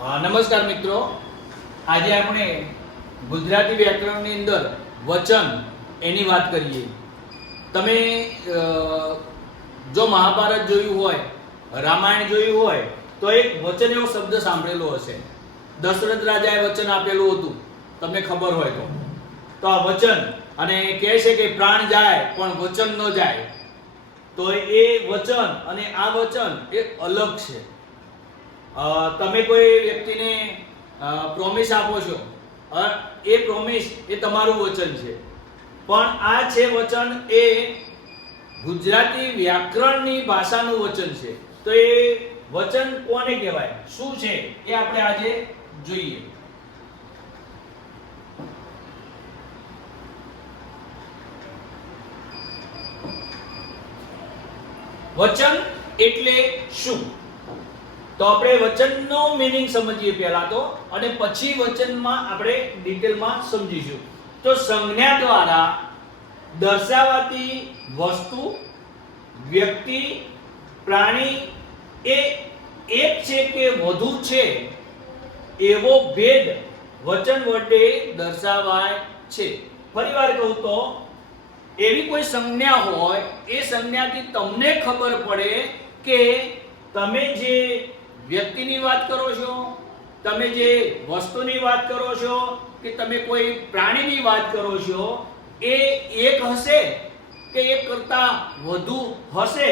નમસ્કાર મિત્રો, આજે આપણે ગુજરાતી વ્યાકરણની અંદર વચન એની વાત કરીએ. તમે જો મહાભારત જોયું હોય, રામાયણ જોયું હોય તો એક વચન એવો શબ્દ સાંભળેલો હશે. દશરથ રાજાએ વચન આપેલું હતું, તમને ખબર હોય તો આ વચન, અને કહે છે કે પ્રાણ જાય પણ વચન ન જાય. તો એ વચન અને આ વચન એ અલગ છે. તમે કોઈ વ્યક્તિને પ્રોમિસ આપો છો, એ પ્રોમિસ એ તમારું વચન છે, પણ આ છે વચન એ ગુજરાતી વ્યાકરણની ભાષાનું વચન છે. તો એ વચન કોને કહેવાય, શું છે એ આપણે આજે જોઈએ. વચન એટલે શું? તો આપણે વચનનો મીનિંગ સમજીએ પહેલા તો, અને પછી વચનમાં આપણે ડિટેલમાં સમજીશું. તો સંજ્ઞા દ્વારા દર્શાવાતી વસ્તુ, વ્યક્તિ, પ્રાણી એ એક છે કે વધુ છે એવો ભેદ વચન વડે દર્શાવાય છે. ફરીવાર કહું તો, એવી કોઈ સંજ્ઞા હોય, એ સંજ્ઞાથી તમને ખબર પડે કે તમે જે વ્યક્તિની વાત કરો છો, તમે જે વસ્તુની વાત કરો છો, કે તમે કોઈ પ્રાણીની વાત કરો છો, એ એક હશે કે એક કરતા વધુ હશે,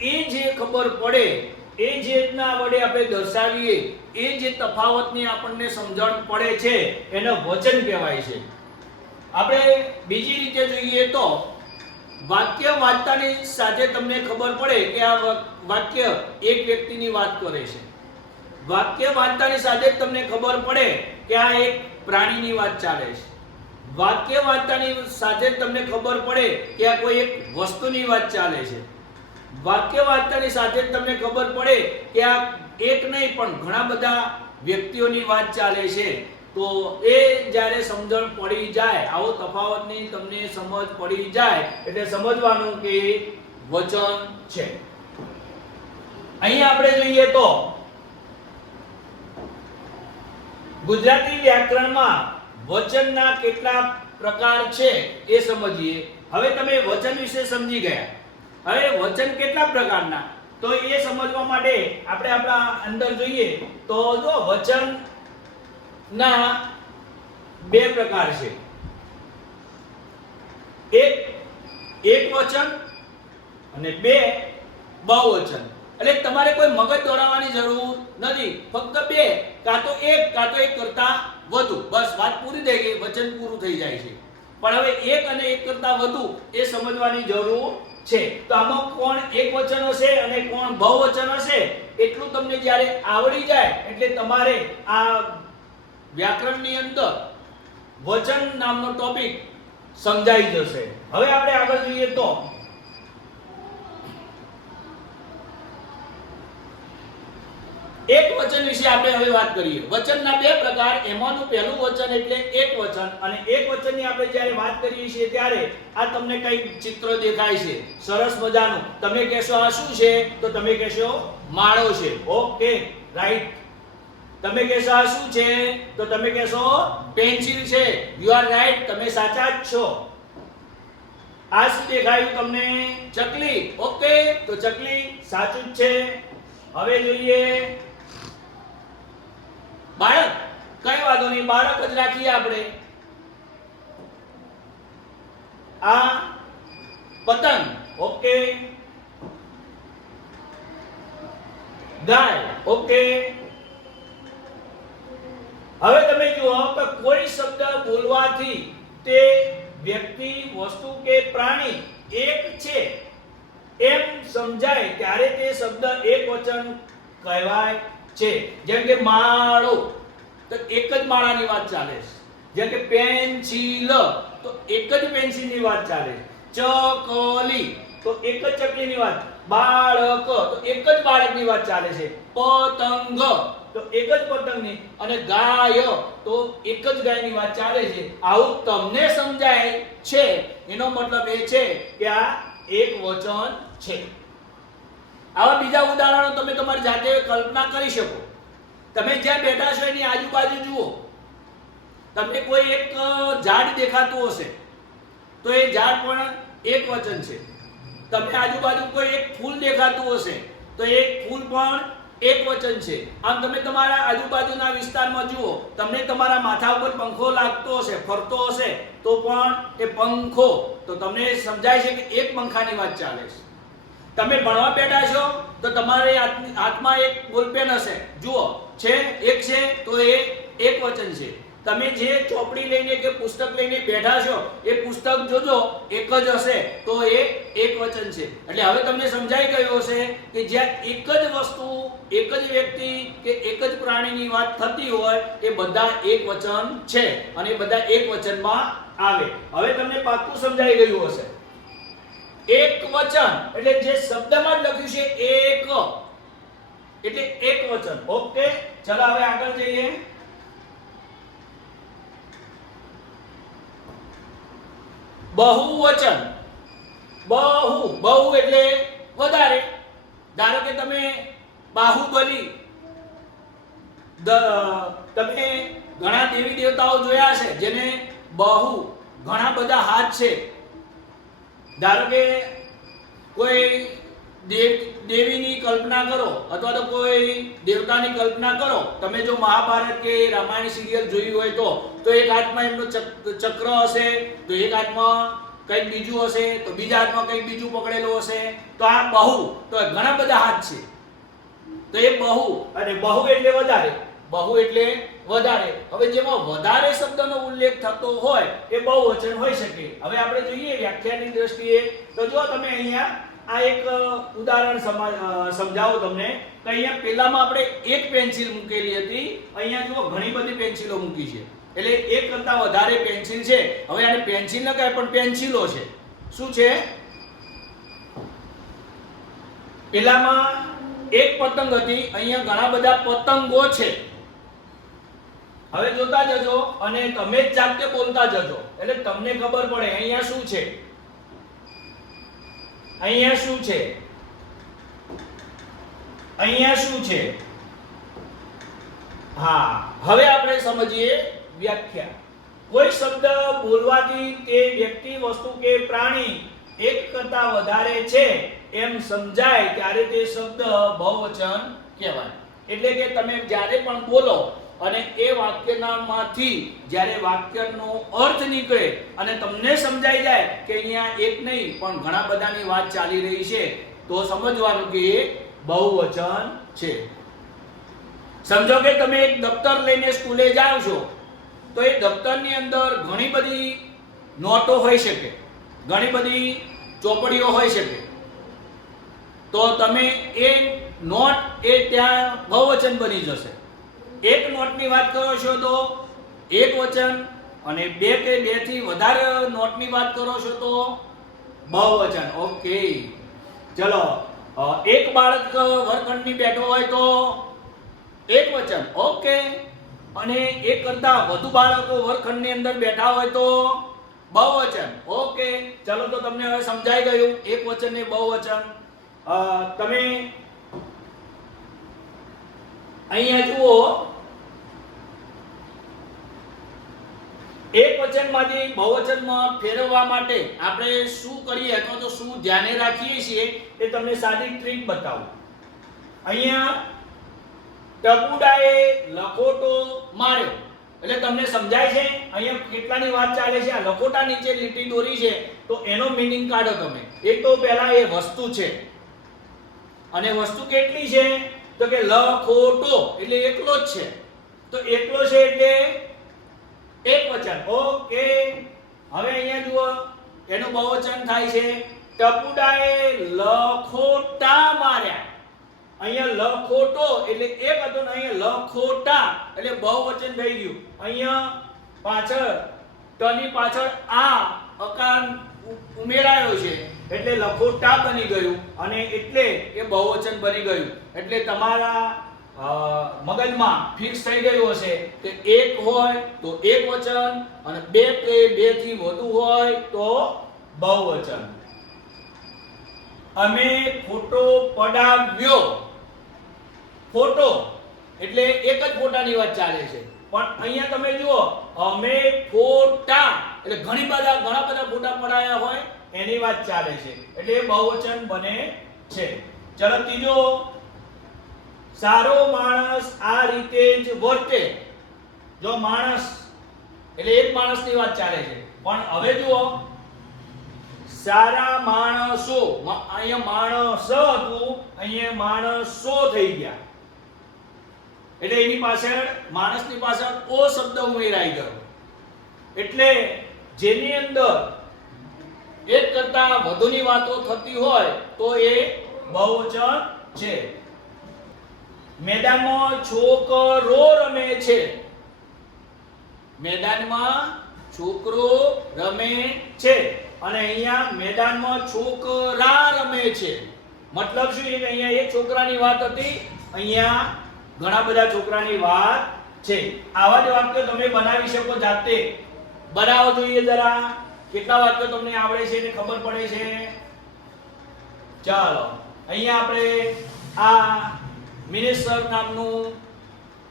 એ જે ખબર પડે, એ જેના વડે આપણે દર્શાવીએ, એ જે તફાવતની આપણને સમજણ પડે છે એને વચન કહેવાય છે. આપણે બીજી રીતે જોઈએ તો વાક્ય વાંચતાની સાથે તમને ખબર પડે કે આ વાક્ય એક વ્યક્તિની વાત કરે છે. વાક્ય વાંચતાની સાથે જ તમને ખબર પડે કે આ એક પ્રાણીની વાત ચાલે છે. વાક્ય વાંચતાની સાથે જ તમને ખબર પડે કે આ કોઈ એક વસ્તુની વાત ચાલે છે. વાક્ય વાંચતાની સાથે જ તમને ખબર પડે કે આ એક નહીં પણ ઘણા બધા વ્યક્તિઓની વાત ચાલે છે. તો એ જ્યારે સમજણ પડી જાય, આવો તફાવતની તમને સમજ પડી જાય એટલે સમજવાનું કે વચન છે. અહીં આપણે જોઈએ તો ગુજરાતી વ્યાકરણમાં વચનના કેટલા પ્રકાર છે એ સમજીએ. હવે તમે વચન વિશે સમજી ગયા. હવે વચન કેટલા પ્રકારના, તો એ સમજવા માટે આપણે આપણા અંદર જોઈએ તો જો વચન ના બે પ્રકાર છે. એક વચન અને બે બહુવચન. એટલે તમારે કોઈ મગજ દોડાવવાની જરૂર નથી, ફક્ત બે, કાં તો એક કરતા વધુ, બસ વાત પૂરી થઈ ગઈ, વચન પૂરું થઈ જાય છે. પણ હવે એક અને એક કરતા વધુ એ સમજવાની જરૂર છે. તો આમાં કોણ એક વચન હશે અને કોણ બહુવચન હશે એટલું તમને જ્યારે આવડી જાય એટલે તમારે આ વ્યાકરણની અંદર વચન નામનો ટોપિક સમજાઈ જશે. હવે આપણે આગળ જોઈએ તો એક વચન વિશે આપણે હવે વાત કરીએ. વચનના બે પ્રકાર, એમાંનું પહેલું વચન એટલે એક વચન, અને એક વચનની આપણે જ્યારે વાત કરીએ છીએ ત્યારે આ તમને કંઈક ચિત્ર દેખાય છે સરસ મજાનું. તમે કહેશો આ શું છે, તો તમે કહેશો માળો છે. Okay, right. તમે કહેશો આ શું છે, તો તમે કહેશો પેન્સિલ છે. યુ આર રાઈટ, તમે સાચા જ છો. આ શું દેખાયું તમને? ચકલી. ઓકે, તો ચકલી સાચું જ છે. હવે જોઈએ બાળક. કઈ વાંધો નહીં, બાળક જ રાખીએ આપણે. આ પતંગ. ઓકે. ગાય. ઓકે. હવે તમે જુઓ કે કોઈ શબ્દ બોલવાથી તે વ્યક્તિ, વસ્તુ કે પ્રાણી એક છે એમ સમજાય ત્યારે તે શબ્દ એક વચન કહેવાય છે. જેમ કે માળો, તો એક જ માળાની વાત ચાલે છે. જેમ કે પેન્સિલ, તો એક જ પેન્સિલની વાત ચાલે છે. ચકલી, તો એક જ ચકલીની વાત. બાળક, તો એક જ બાળકની વાત ચાલે છે. પતંગ, તો એક જ પતંગની. અને ગાય, તો એક જ ગાયની વાત ચાલે છે. આવું તમને સમજાય છે એનો મતલબ એ છે કે આ એક વચન છે. આવા બીજા ઉદાહરણો તમે તમારી જાતે કલ્પના કરી શકો. તમે જ્યાં બેઠા છો એની આજુબાજુ જુઓ, તમને કોઈ એક ઝાડ દેખાતું હશે તો એ ઝાડ પણ એક વચન છે. તમને આજુબાજુ કોઈ એક ફૂલ દેખાતું હશે તો એ ફૂલ પણ એક વચન છે. આમ તમે તમારા આજુબાજુના વિસ્તારમાં જુઓ, તમને તમારા માથા ઉપર પંખો લાગતો હશે, ફરતો હશે તો પણ એ પંખો, તો તમને સમજાય છે કે એક પંખાની વાત ચાલે છે. તમે ભણવા બેઠા છો તો તમારે હાથમાં એક બોલપેન હશે, જુઓ છે એક છે તો એ એક વચન છે. તમે જે ચોપડી લઈને કે પુસ્તક લઈને બેઠા છો એ પુસ્તક જોજો એક જ હશે તો એ એક વચન છે. એટલે હવે તમને સમજાઈ ગયું હશે કે જ્યાં એક જ વસ્તુ, એક જ વ્યક્તિ કે એક જ પ્રાણીની વાત થતી હોય એ બધા એક વચન છે અને એ બધા એક વચનમાં આવે. હવે તમને પાક્કું સમજાઈ ગયું હશે. એક વચન એટલે જે શબ્દમાં જ લખ્યું છે એક, એટલે એક વચન. ઓકે, ચલો હવે આગળ જઈએ. બહુવચન. બહુ એટલે વધારે. ધારો કે તમે બાહુબલી, તમે ઘણા દેવી દેવતાઓ જોયા છે જેને બહુ ઘણા બધા હાથ છે. ધારો કે કોઈ દેવીની કલ્પના કરો અથવા તો કોઈ દેવતાની કલ્પના કરો. તમે જો મહાભારત કે રામાયણ સિરિયલ જોઈ હોય તો એક હાથમાં એમનો ચક્ર હશે, તો એક હાથમાં કંઈક બીજું હશે, તો બીજા હાથમાં કંઈક બીજું પકડેલું હશે. તો આ બહુ, તો ઘણા બધા હાથ છે તો એ બહુ. અને બહુ એટલે વધારે, બહુ એટલે વધારે. હવે જેમાં વધારે શબ્દનો ઉલ્લેખ થતો હોય એ બહુવચન હોઈ શકે. હવે આપણે જોઈએ વ્યાખ્યાની દ્રષ્ટિએ તો જો તમે અહીંયા આ એક ઉદાહરણ સમજાવો તમને. તો અહીંયા પહેલામાં આપણે એક પેન્સિલ મૂકેલી હતી, અહીંયા જુઓ ઘણી બધી પેન્સિલો મૂકી છે એટલે એક કરતા વધારે પેન્સિલ છે. હવે આને પેન્સિલ ન કહેવાય પણ પેન્સિલો છે. શું છે? પહેલામાં એક પતંગ હતી, અહીંયા ઘણા બધા પતંગો છે. હવે જોતા જજો અને તમે જ જાતે બોલતા જજો એટલે તમને ખબર પડે અહીંયા શું છે, અહીંયા શું છે, અહીંયા શું છે. હા, હવે આપણે સમજીએ વ્યાખ્યા. કોઈ શબ્દ બોલવાથી તે વ્યક્તિ, વસ્તુ કે પ્રાણી એક કરતા વધારે છે એમ સમજાય ત્યારે તે શબ્દ બહુવચન કહેવાય. એટલે કે તમે જ્યારે પણ બોલો અને એ વાક્યનામાંથી જ્યારે વાક્યનો અર્થ નીકળે અને તમને સમજાઈ જાય કે અહીંયા એક નહીં પણ ઘણા બધાની વાત ચાલી રહી છે તો સમજવાનું કે એ બહુવચન છે. સમજો કે તમે એક દફતર લઈને સ્કૂલે જાઓ છો તો એ દફતરની અંદર ઘણી બધી નોટો હોઈ શકે, ઘણી બધી ચોપડીઓ હોઈ શકે. તો તમે એ નોટ એ ત્યાં બહુવચન બની જશે. એક નોટની વાત કરો છો તો એક વચન, અને બે કે બે થી વધારે નોટની વાત કરો છો તો બહુવચન. ઓકે, ચલો. એક બાળક વર્ગખંડની બેઠો હોય તો એક વચન. ઓકે, અને એક કરતા વધુ બાળકો વર્ગખંડની અંદર બેઠા હોય તો બહુવચન. ઓકે, ચલો તો તમને હવે સમજાઈ ગયું એક વચન ને બહુવચન. તમે અહીંયા જુઓ, એક વચનમાંથી બહુવચનમાં ફેરવવા માટે આપણે શું કરીએ અથવા તો શું ધ્યાને રાખીએ છીએ એ તમને સાદી ટ્રીક બતાવું. અહીંયા ટપુડાએ લખોટો માર્યો એટલે તમને સમજાય છે અહીંયા કેટલાની વાત ચાલે છે. આ લખોટા નીચે લીટી દોરી છે તો એનો મીનિંગ કાઢો તમે. એક તો પહેલા એ વસ્તુ છે અને વસ્તુ કેટલી છે તો કે લખોટો એટલે એકલો જ છે. તો એકલો છે એટલે એક વચન. ઓકે, હવે અહીંયા જુઓ એનું બહુવચન થાય છે ટપુડાએ લખોટા માર્યા. અહીંયા લખોટો એટલે એક હતો ને અહીંયા લખોટા એટલે બહુવચન થઈ ગયું. અહીંયા પાછળ ટની પાછળ આ અકાર ઉમેરાયો છે એટલે લખોટા બની ગયું અને એટલે એ બહુવચન બની ગયું. એટલે તમારા મગજમાં ફિક્સ થઈ ગયું હશે કે એક હોય તો એક વચન અને બે કે બે થી વધુ હોય તો બહુવચન. અમે ફોટો પડાવ્યો. ફોટો એટલે એક જ ફોટાની વાત ચાલે છે. પણ અહીંયા તમે જુઓ અમે ફોટા એટલે ઘણા બધા ફોટા પડાયા હોય એની વાત ચાલે છે એટલે એ બહુવચન બને છે. ચલો ત્રીજો, સારો માણસ આ રીતે જ વર્તે. જો માણસ એટલે એક માણસની વાત ચાલે છે પણ હવે જુઓ સારા માણસો, અહીંયા માણસ હતું અહીંયા માણસો થઈ ગયા એટલે એની પાછળ માણસની પાછળ ઓ શબ્દ ઉમેરાઈ ગયો એટલે જેની અંદર એક કરતા વધુની વાતો થતી હોય તો એ બહુવચન છે. મેદાનમાં છોકરો રમે છે. મેદાનમાં છોકરો રમે છે અને અહીંયા મેદાનમાં છોકરા રમે છે. મતલબ શું છે કે અહીંયા એક છોકરાની વાત હતી, અહીંયા ઘણા બધા છોકરાની વાત છે. આવા જ વાક્યો તમે બનાવી શકો જાતે. બનાવો જોઈએ જરા. કેટલા વાક્યો તમને આવડે છે ને ખબર પડે છે? ચાલો અહીંયા આપણે આ મિનેશ સર નામનું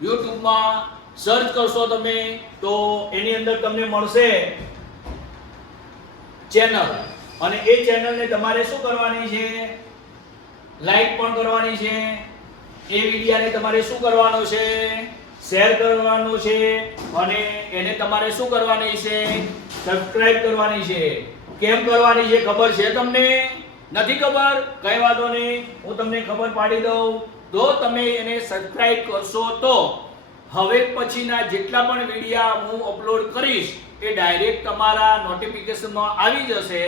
YouTube માં સર્ચ કરશો તમે તો એની અંદર તમને મળશે ચેનલ અને એ ચેનલને તમારે શું કરવાની છે? લાઈક પણ કરવાની છે. એ વિડિયાને તમારે શું કરવાનો છે? શેર કરવાનો છે અને એને તમારે શું કરવાની છે? સબસ્ક્રાઇબ કરવાની છે. કેમ કરવાની છે ખબર છે તમને? નથી ખબર? કઈ વાતો નહીં, હું તમને ખબર પાડી દઉં. જો તમે એને સબસ્ક્રાઇબ કરશો તો હવે પછીના જેટલા પણ વિડિયા હું અપલોડ કરીશ એ ડાયરેક્ટ તમારા નોટિફિકેશનમાં આવી જશે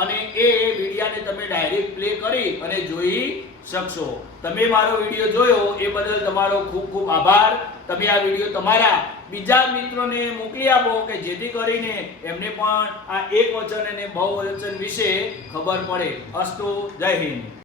અને એ વિડિયાને તમે ડાયરેક્ટ પ્લે કરી અને જોઈ શકશો. તમે મારો વિડિયો જોયો એ બદલ તમારો ખૂબ ખૂબ આભાર. તમે આ વિડિયો તમારા બીજા મિત્રોને મોકલી આપો કે જેથી કરીને એમને પણ આ એક વચન અને બહુવચન વિશે ખબર પડે. અસ્તુ. જય હિન્દ.